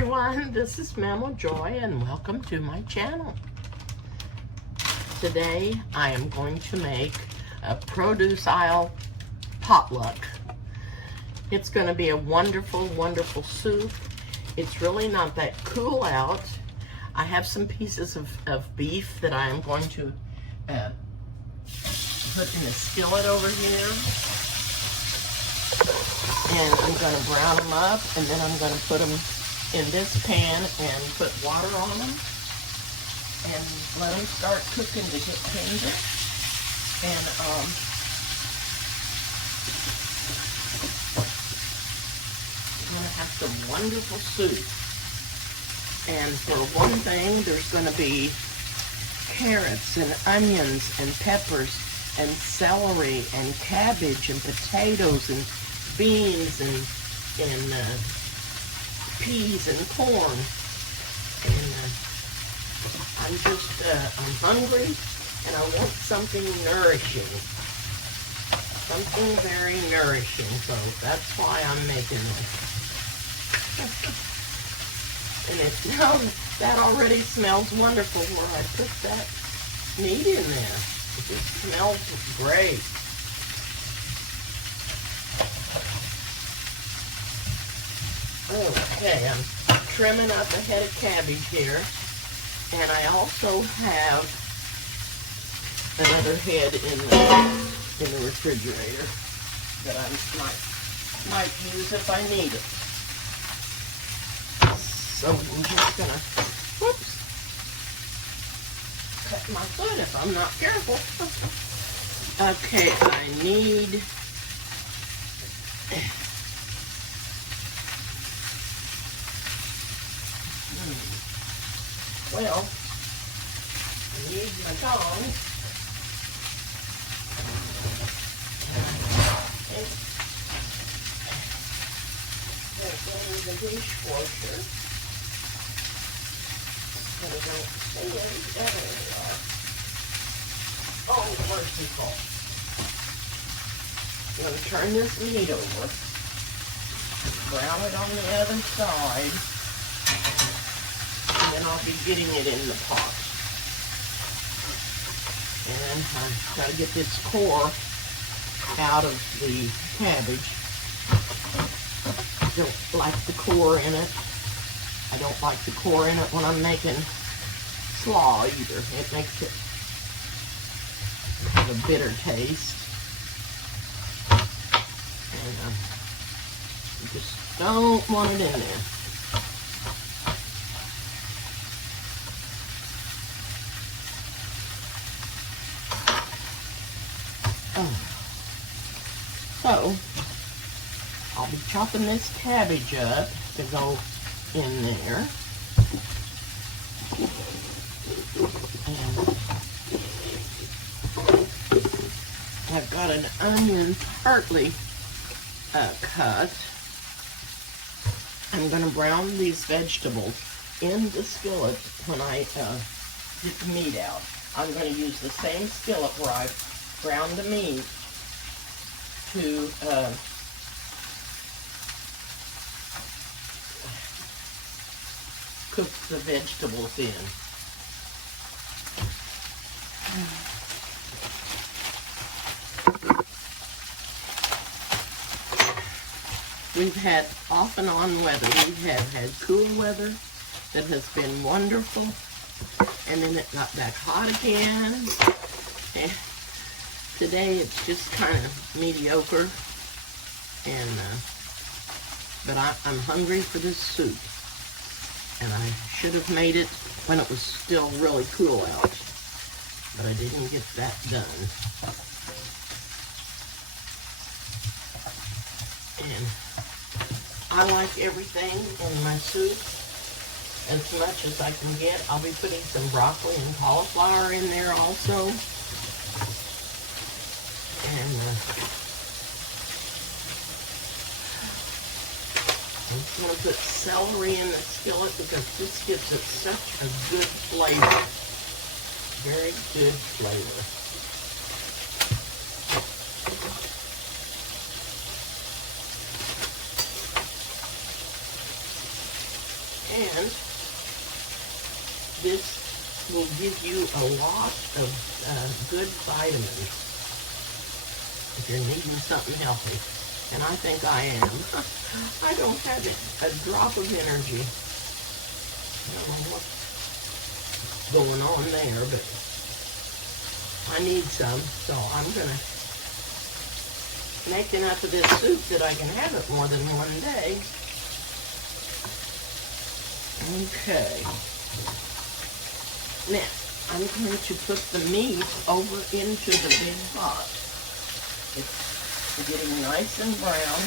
everyone, this is Mama Joy and welcome to my channel. Today I am going to make a produce aisle potluck. It's going to be a wonderful, wonderful soup. It's really not that cool out. I have some pieces of beef that I am going to put in a skillet over here. And I'm going to brown them up, and then I'm going to put them in this pan and put water on them and let them start cooking to get tender. And I'm going to have some wonderful soup. And for one thing, there's going to be carrots and onions and peppers and celery and cabbage and potatoes and beans and peas and corn. And I'm hungry and I want something nourishing. Something very nourishing, so that's why I'm making this. And that already smells wonderful where I put that meat in there. It smells great. Okay, I'm trimming up a head of cabbage here, and I also have another head in the refrigerator that I might use if I need it. So I'm just gonna, whoops, cut my foot if I'm not careful. Okay, I need well, I need my tongs. There's the dishwasher. But I don't see any. There they are. Oh, merciful. I'm going to turn this meat over. Brown it on the other side. And then I'll be getting it in the pot. And I've got to get this core out of the cabbage. I don't like the core in it. I don't like the core in it when I'm making slaw either. It makes it have a bitter taste. And I just don't want it in there. So, I'll be chopping this cabbage up to go in there. And I've got an onion partly cut. I'm going to brown these vegetables in the skillet when I get the meat out. I'm going to use the same skillet where I browned the meat to cook the vegetables in. We've had off and on weather. We have had cool weather that has been wonderful, and then it got back hot again. And today it's just kind of mediocre, and but I'm hungry for this soup, and I should have made it when it was still really cool out, but I didn't get that done. And I like everything in my soup as much as I can get. I'll be putting some broccoli and cauliflower in there also. And I'm just going to put celery in the skillet because this gives it such a good flavor. Very good flavor. And this will give you a lot of good vitamins if you're needing something healthy. And I think I am. I don't have a drop of energy. I don't know what's going on there, but I need some, so I'm gonna make enough of this soup that I can have it more than one day. Okay. Now, I'm going to put the meat over into the big pot. It's getting nice and brown.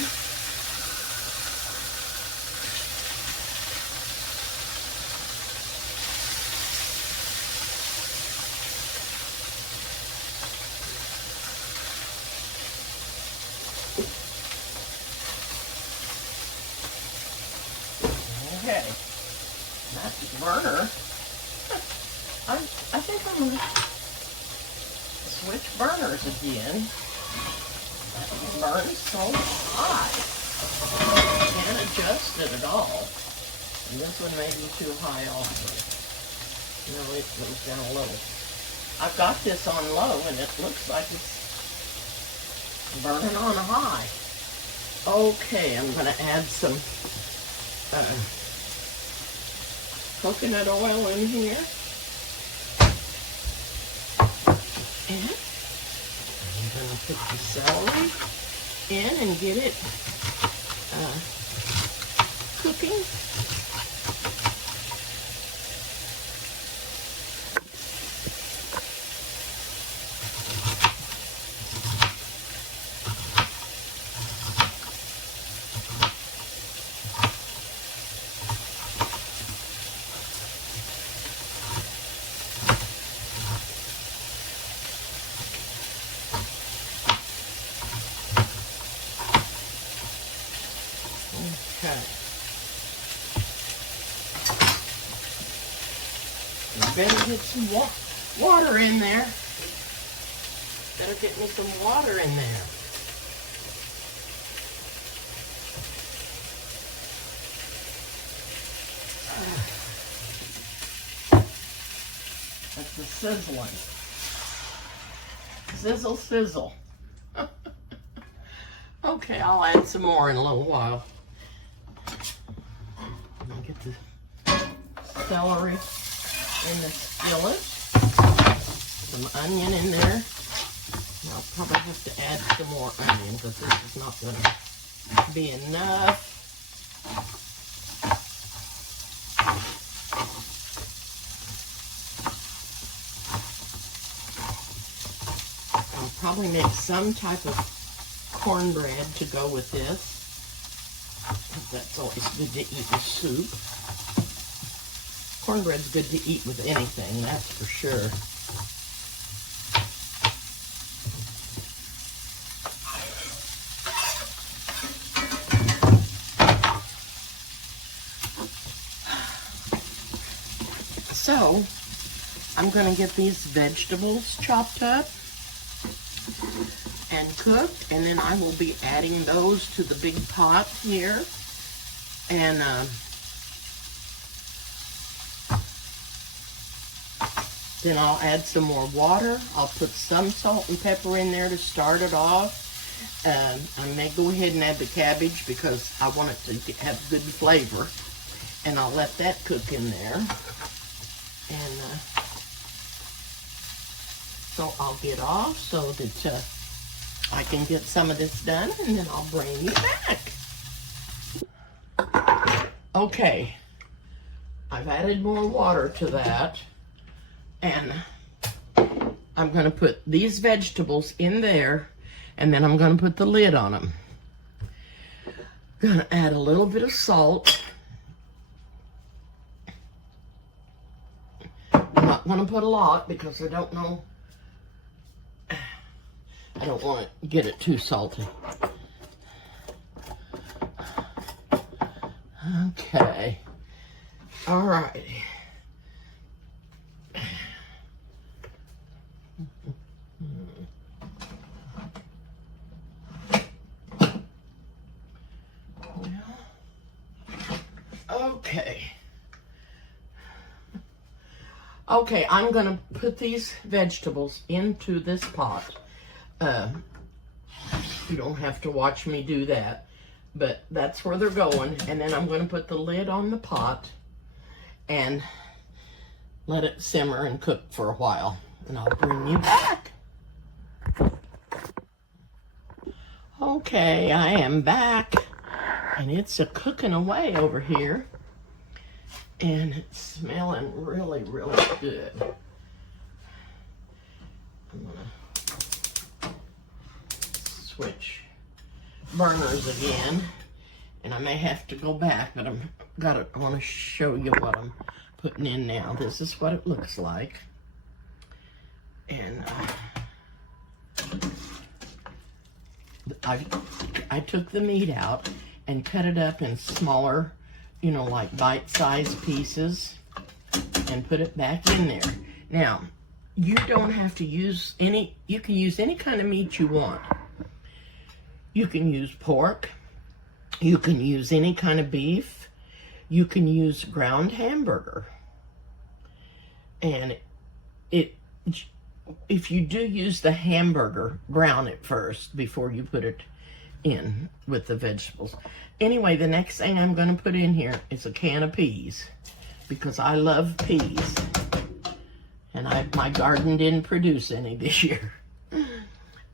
Okay, that burner, I think I'm going to switch burners again. That burns so high. I can't adjust it at all. And this one may be too high also. No, it goes down a little. I've got this on low and it looks like it's burning on high. Okay, I'm going to add some coconut oil in here. And I'm going to put the celery in and get it cooking. Better get some water in there. Better get me some water in there. That's the sizzling. Sizzle, sizzle. Okay, I'll add some more in a little while. I'll get the celery in the skillet, some onion in there. I'll probably have to add some more onion because this is not going to be enough. I'll probably make some type of cornbread to go with this. That's always good to eat with soup. Cornbread's good to eat with anything, that's for sure. So, I'm going to get these vegetables chopped up and cooked, and then I will be adding those to the big pot here. And then I'll add some more water. I'll put some salt and pepper in there to start it off. I may go ahead and add the cabbage because I want it to have good flavor. And I'll let that cook in there. And so I'll get off so that I can get some of this done, and then I'll bring you back. Okay, I've added more water to that. And I'm going to put these vegetables in there, and then I'm going to put the lid on them. I'm going to add a little bit of salt. I'm not going to put a lot because I don't know. I don't want to get it too salty. Okay. All right. Okay, Okay, I'm going to put these vegetables into this pot. You don't have to watch me do that, but that's where they're going. And then I'm going to put the lid on the pot and let it simmer and cook for a while. And I'll bring you back. Okay, I am back. And it's a cooking away over here. And it's smelling really, really good. I'm gonna switch burners again. And I may have to go back, but I want to show you what I'm putting in now. This is what it looks like. And I took the meat out and cut it up in smaller, you know, like bite-sized pieces and put it back in there. Now, you don't have to use you can use any kind of meat you want. You can use pork. You can use any kind of beef. You can use ground hamburger. And if you do use the hamburger, brown it first before you put it in with the vegetables. Anyway, the next thing I'm going to put in here is a can of peas because I love peas. And my garden didn't produce any this year.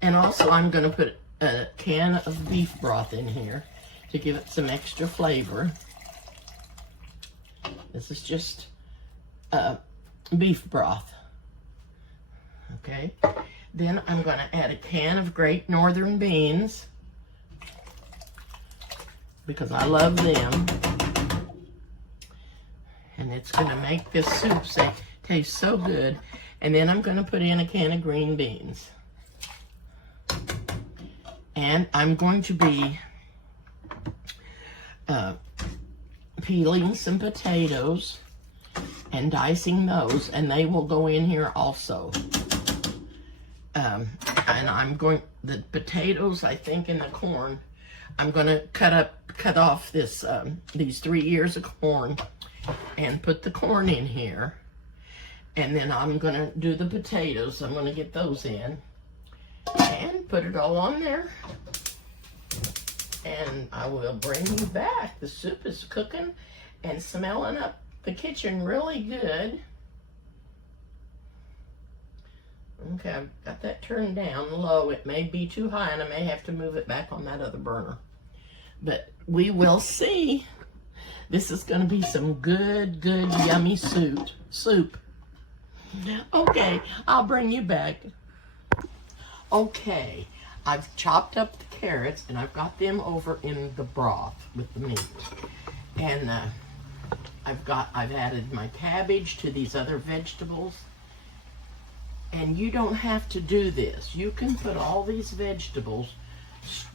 And also I'm going to put a can of beef broth in here to give it some extra flavor. This is just beef broth. Okay. Then I'm going to add a can of Great Northern beans because I love them. And it's going to make this soup taste so good. And then I'm going to put in a can of green beans. And I'm going to be peeling some potatoes and dicing those, and they will go in here also. And the potatoes, I think, and the corn, I'm going to cut off these 3 ears of corn and put the corn in here. And then I'm going to do the potatoes. I'm going to get those in and put it all on there. And I will bring you back. The soup is cooking and smelling up the kitchen really good. Okay, I've got that turned down low. It may be too high and I may have to move it back on that other burner. But we will see. This is going to be some good, yummy soup. Okay, I'll bring you back. Okay, I've chopped up the carrots and I've got them over in the broth with the meat. And I've added my cabbage to these other vegetables. And you don't have to do this. You can put all these vegetables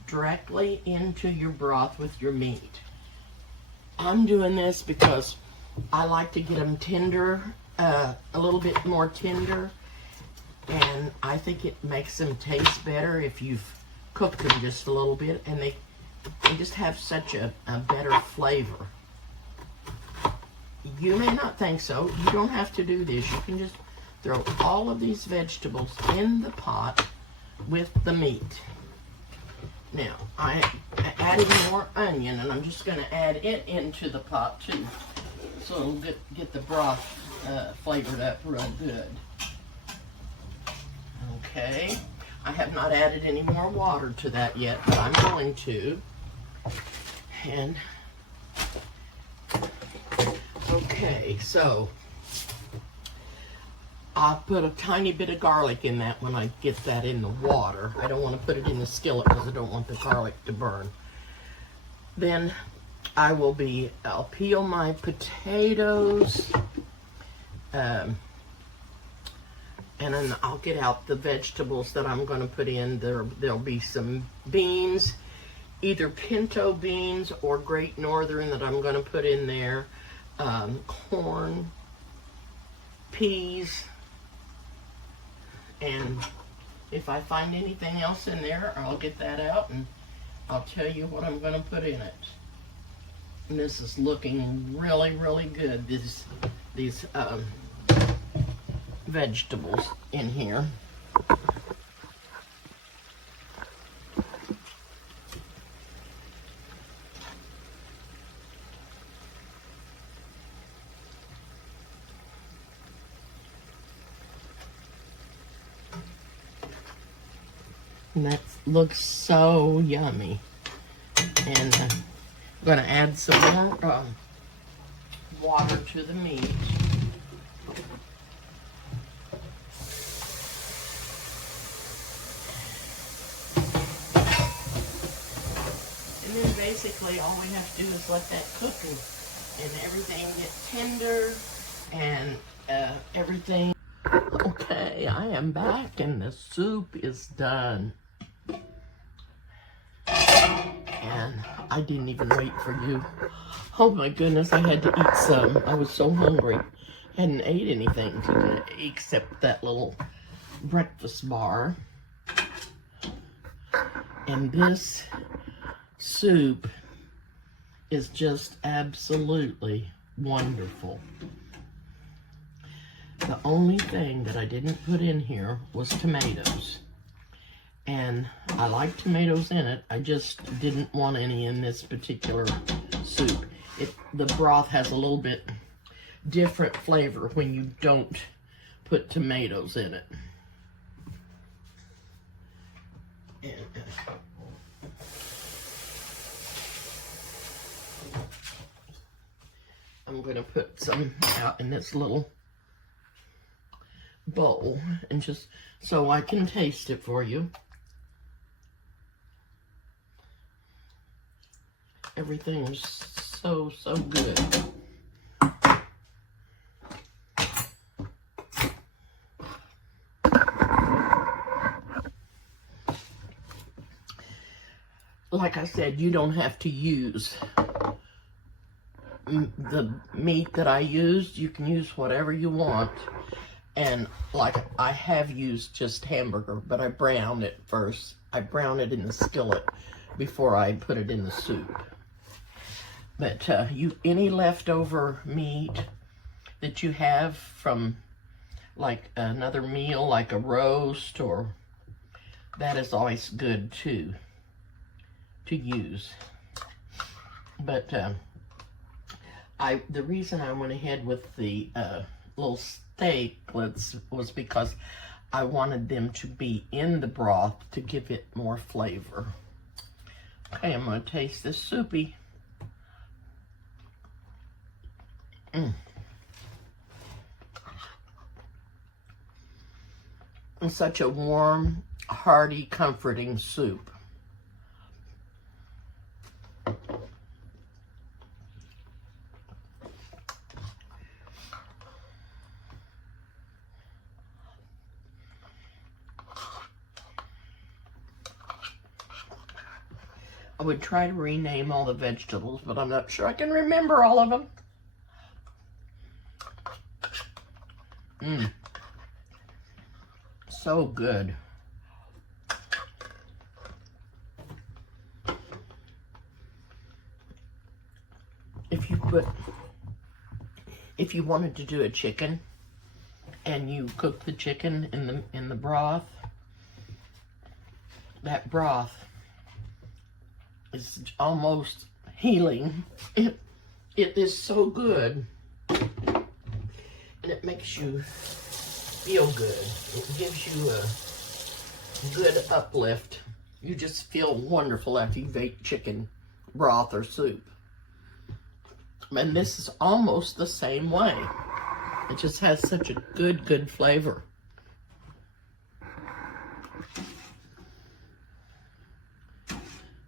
directly into your broth with your meat. I'm doing this because I like to get them tender, a little bit more tender. And I think it makes them taste better if you've cooked them just a little bit. And they just have such a better flavor. You may not think so. You don't have to do this. You can just throw all of these vegetables in the pot with the meat. Now, I added more onion, and I'm just going to add it into the pot too, so it'll get the broth flavored up real good. Okay, I have not added any more water to that yet, but I'm going to. And okay, so I'll put a tiny bit of garlic in that when I get that in the water. I don't want to put it in the skillet because I don't want the garlic to burn. Then I'll peel my potatoes. And then I'll get out the vegetables that I'm going to put in. There'll be some beans, either pinto beans or Great Northern that I'm going to put in there. Corn, peas, and if I find anything else in there, I'll get that out and I'll tell you what I'm going to put in it. And this is looking really, really good. These vegetables in here. And that looks so yummy. And I'm going to add some more water to the meat. And then basically all we have to do is let that cook and everything get tender and everything. Okay, I am back and the soup is done. And I didn't even wait for you. Oh my goodness, I had to eat some. I was so hungry. Hadn't ate anything today except that little breakfast bar. And this soup is just absolutely wonderful. The only thing that I didn't put in here was tomatoes. And I like tomatoes in it. I just didn't want any in this particular soup. The broth has a little bit different flavor when you don't put tomatoes in it. And, I'm going to put some out in this little bowl and just so I can taste it for you. Everything is so good. Like I said, you don't have to use the meat that I used. You can use whatever you want. And like I have used just hamburger, but I browned it first. I browned it in the skillet before I put it in the soup. But any leftover meat that you have from like another meal, like a roast, or that is always good too to use. But the reason I went ahead with the little steaklets was because I wanted them to be in the broth to give it more flavor. Okay, I'm going to taste this soupy. It's such a warm, hearty, comforting soup. I would try to rename all the vegetables, but I'm not sure I can remember all of them. So good. If you wanted to do a chicken and you cook the chicken in the broth, that broth is almost healing. It is so good, and it makes you feel good. It gives you a good uplift. You just feel wonderful after you've ate chicken broth or soup. And this is almost the same way. It just has such a good flavor.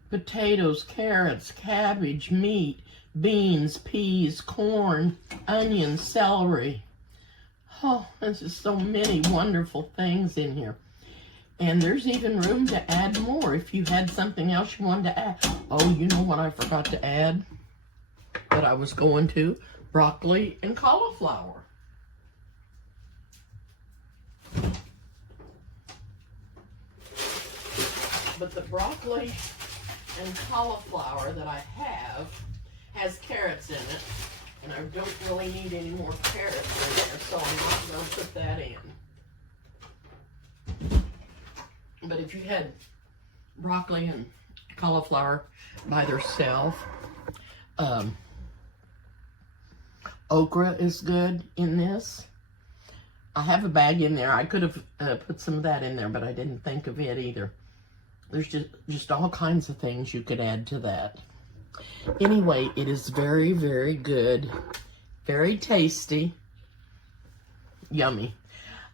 Potatoes, carrots, cabbage, meat, beans, peas, corn, onions, celery. Oh, there's just so many wonderful things in here. And there's even room to add more if you had something else you wanted to add. Oh, you know what I forgot to add? That I was going to? Broccoli and cauliflower. But the broccoli and cauliflower that I have has carrots in it. And I don't really need any more carrots in there, so I'm not going to put that in. But if you had broccoli and cauliflower by themselves, okra is good in this. I have a bag in there. I could have put some of that in there, but I didn't think of it either. There's just all kinds of things you could add to that. Anyway, it is very, very good. Very tasty. Yummy.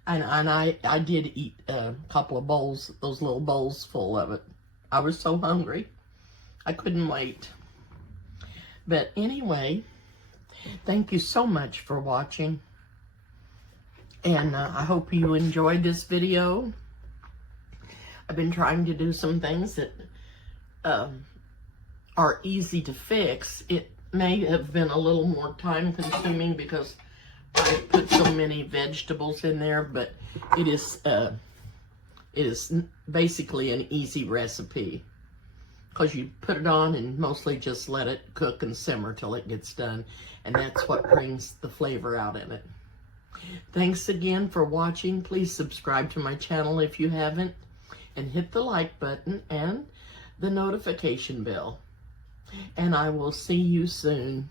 And I did eat a couple of bowls, those little bowls full of it. I was so hungry. I couldn't wait. But anyway, thank you so much for watching. And I hope you enjoyed this video. I've been trying to do some things that are easy to fix. It may have been a little more time consuming because I put so many vegetables in there, but it is basically an easy recipe because you put it on and mostly just let it cook and simmer till it gets done, and that's what brings the flavor out in it. Thanks again for watching. Please subscribe to my channel if you haven't, and hit the like button and the notification bell. And I will see you soon.